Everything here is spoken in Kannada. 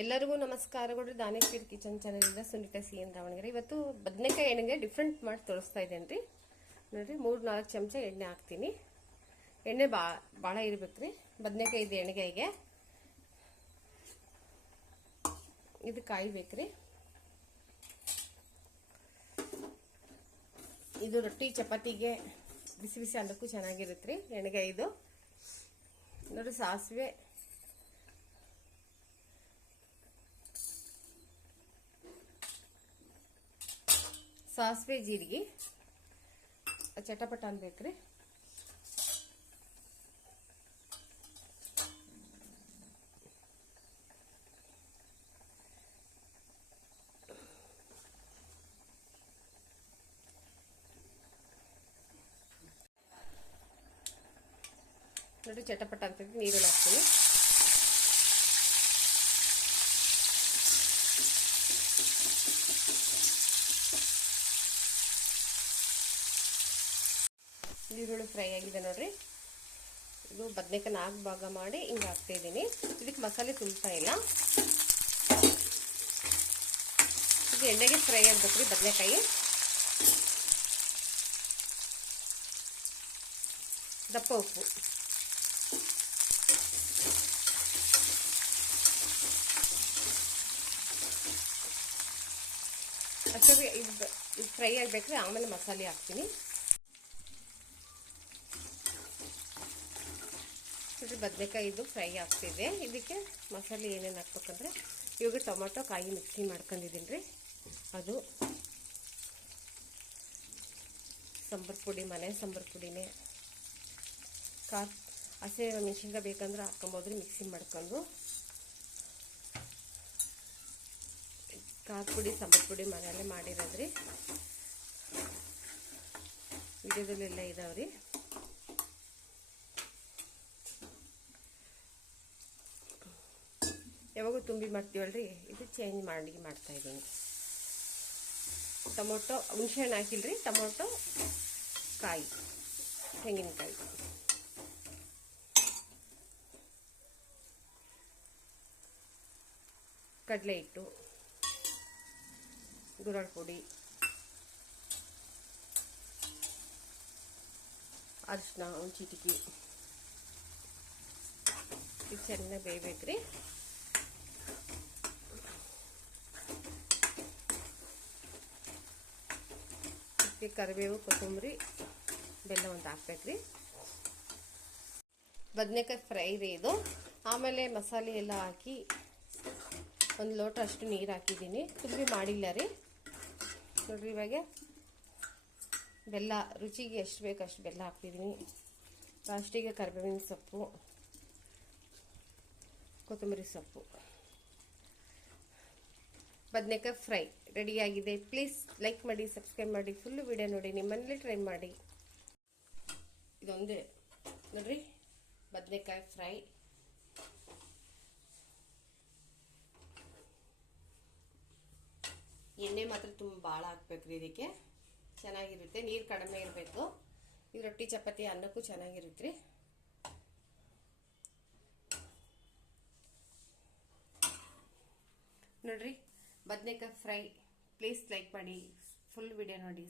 ಎಲ್ಲರಿಗೂ ನಮಸ್ಕಾರಗಳು. ದಾನೇಶ್ವರಿ ಕಿಚನ್ ಚಾನಲಿಂದ ಸುನೀತಾ ಸಿ ಎನ್ ದಾವಣಗೆರೆ. ಇವತ್ತು ಬದನೆಕಾಯಿ ಎಣ್ಣೆಗೆ ಡಿಫ್ರೆಂಟ್ ಮಾಡಿ ತೋರಿಸ್ತಾ ಇದ್ದೇನೆ ರೀ ನೋಡಿರಿ, ಮೂರು ನಾಲ್ಕು ಚಮಚ ಎಣ್ಣೆ ಹಾಕ್ತೀನಿ. ಎಣ್ಣೆ ಬಾ ಭಾಳ ಇರ್ಬೇಕು ರೀ ಬದನೆಕಾಯಿ ಇದೆ ಎಣ್ಣೆಗಾಯಿಗೆ. ಇದು ಕಾಯ್ಬೇಕ್ರಿ. ಇದು ರೊಟ್ಟಿ, ಚಪಾತಿಗೆ ಬಿಸಿ ಬಿಸಿ ಅನ್ನಕ್ಕೂ ಚೆನ್ನಾಗಿರುತ್ತೆ ರೀ ಎಣ್ಣೆಗಾಯಿ ಇದು ನೋಡಿ ಸಾಸಿವೆ ಸಾಸಿವೆ ಜೀರಿಗೆ ಚಟಪಟ ಅನ್ಬೇಕ್ರಿ ನೋಡಿ ಚಟಪಟ ಅಂತ ನೀರನ್ನು ಹಾಕ್ತೀನಿ ಈರುಳ್ಳಿ ಫ್ರೈ ಆಗಿದೆ ನೋಡ್ರಿ. ಇದು ಬದನೆಕಾಯಿ ನಾಲ್ಕು ಭಾಗ ಮಾಡಿ ಹಿಂಗೆ ಹಾಕ್ತಾ ಇದ್ದೀನಿ. ಇದಕ್ಕೆ ಮಸಾಲೆ ತುಂಬ್ತಾ ಇಲ್ಲ. ಇದು ಎಣ್ಣೆಗೆ ಫ್ರೈ ಆಗ್ಬೇಕು ರೀ ಬದನೆಕಾಯಿ. ದಪ್ಪ ಉಪ್ಪು. ಅಷ್ಟೊತ್ತಿಗೆ ಇದು ಇದು ಫ್ರೈ ಆಗಬೇಕ್ರಿ ಆಮೇಲೆ ಮಸಾಲೆ ಹಾಕ್ತೀನಿ. ನೋಡ್ರಿ ಬದನೆಕಾಯಿ ಇದು ಫ್ರೈ ಆಗ್ತಿದೆ. ಇದಕ್ಕೆ ಮಸಾಲೆ ಏನೇನು ಹಾಕ್ಬೇಕಂದ್ರೆ, ಇವಾಗ ಟೊಮೊಟೊ ಕಾಯಿ ಮಿಕ್ಸಿ ಮಾಡ್ಕೊಂಡಿದ್ದೀನಿ ರೀ. ಅದು ಸಾಂಬಾರು ಪುಡಿ, ಮನೆ ಸಾಂಬಾರು ಪುಡಿನೇ. ಕಾ ಹಸಿ ಮೆಣಸಿನ್ಕಾಯಿ ಬೇಕಂದ್ರೆ ಹಾಕ್ಕೊಬೋದು ರೀ, ಮಿಕ್ಸಿ ಮಾಡ್ಕೊಂಡು. ಖಾರ ಪುಡಿ, ಸಾಂಬಾರು ಪುಡಿ ಮನೆಯಲ್ಲೇ ಮಾಡಿರೋದ್ರಿ ವಿಡಿಯೋದಲ್ಲೆಲ್ಲ ಇದಾವ್ರಿ ಯಾವಾಗೂ ತುಂಬಿ ಮಾಡ್ತೀವಲ್ರಿ? ಇದು ಚೇಂಜ್ ಮಾಡಿ ಮಾಡ್ತಾ ಇದ್ದೀನಿ. ಟೊಮೊಟೊ, ಹುಣಸೆಹಣ್ಣು ಹಾಕಿಲ್ರಿ? ಟೊಮೊಟೊ, ಕಾಯಿ, ತೆಂಗಿನಕಾಯಿ. ಕಡಲೆ ಹಿಟ್ಟು ಗುರಳ್ ಪುಡಿ, ಅರಿಶಿನ, ಒಂದು ಚಿಟಿಕಿ. ಇದು ಚೆನ್ನಾಗಿ ಬೇಯ್ಬೇಕ್ರಿ. ಇದಕ್ಕೆ ಕರಿಬೇವು ಕೊತ್ತಂಬರಿ, ಬೆಲ್ಲ ಒಂದು ಹಾಕ್ಬೇಕ್ರಿ. ಬದನೆಕಾಯಿ ಫ್ರೈ ರೀ ಇದು. ಆಮೇಲೆ ಮಸಾಲೆ ಎಲ್ಲ ಹಾಕಿ ಒಂದು ಲೋಟ ಅಷ್ಟು ನೀರು ಹಾಕಿದ್ದೀನಿ. ತುಂಬಿ ಮಾಡಿಲ್ಲ ರೀ. ನೋಡ್ರಿ ಇವಾಗ ಬೆಲ್ಲ, ರುಚಿಗೆ ಎಷ್ಟು ಬೇಕು ಅಷ್ಟು ಬೆಲ್ಲ ಹಾಕ್ತಿದ್ದೀನಿ ಲಾಸ್ಟಿಗೆ ಕರಿಬೇವಿನ ಸೊಪ್ಪು, ಕೊತ್ತಂಬರಿ ಸೊಪ್ಪು. ಬದನೆಕಾಯಿ ಫ್ರೈ ರೆಡಿಯಾಗಿದೆ ಪ್ಲೀಸ್ ಲೈಕ್ ಮಾಡಿ ಸಬ್ಸ್ಕ್ರೈಬ್ ಮಾಡಿ ಫುಲ್ಲು ವಿಡಿಯೋ ನೋಡಿ ನಿಮ್ಮನೇಲಿ ಟ್ರೈ ಮಾಡಿ. ಇದೊಂದೇ, ನೋಡ್ರಿ, ಬದನೆಕಾಯಿ ಫ್ರೈ. ಎಣ್ಣೆ ಮಾತ್ರ ತುಂಬ ಭಾಳ ಹಾಕ್ಬೇಕ್ರಿ ಇದಕ್ಕೆ. ಚೆನ್ನಾಗಿರುತ್ತೆ, ನೀರು ಕಡಿಮೆ ಇರಬೇಕು. ಇದು ರೊಟ್ಟಿ, ಚಪಾತಿ, ಅನ್ನಕ್ಕೂ ಚೆನ್ನಾಗಿರುತ್ತೆ ರೀ ನೋಡ್ರಿ ಬದನೆಕಾಯಿ ಫ್ರೈ ಪ್ಲೀಸ್ ಲೈಕ್ ಮಾಡಿ ಫುಲ್ ವಿಡಿಯೋ ನೋಡಿ.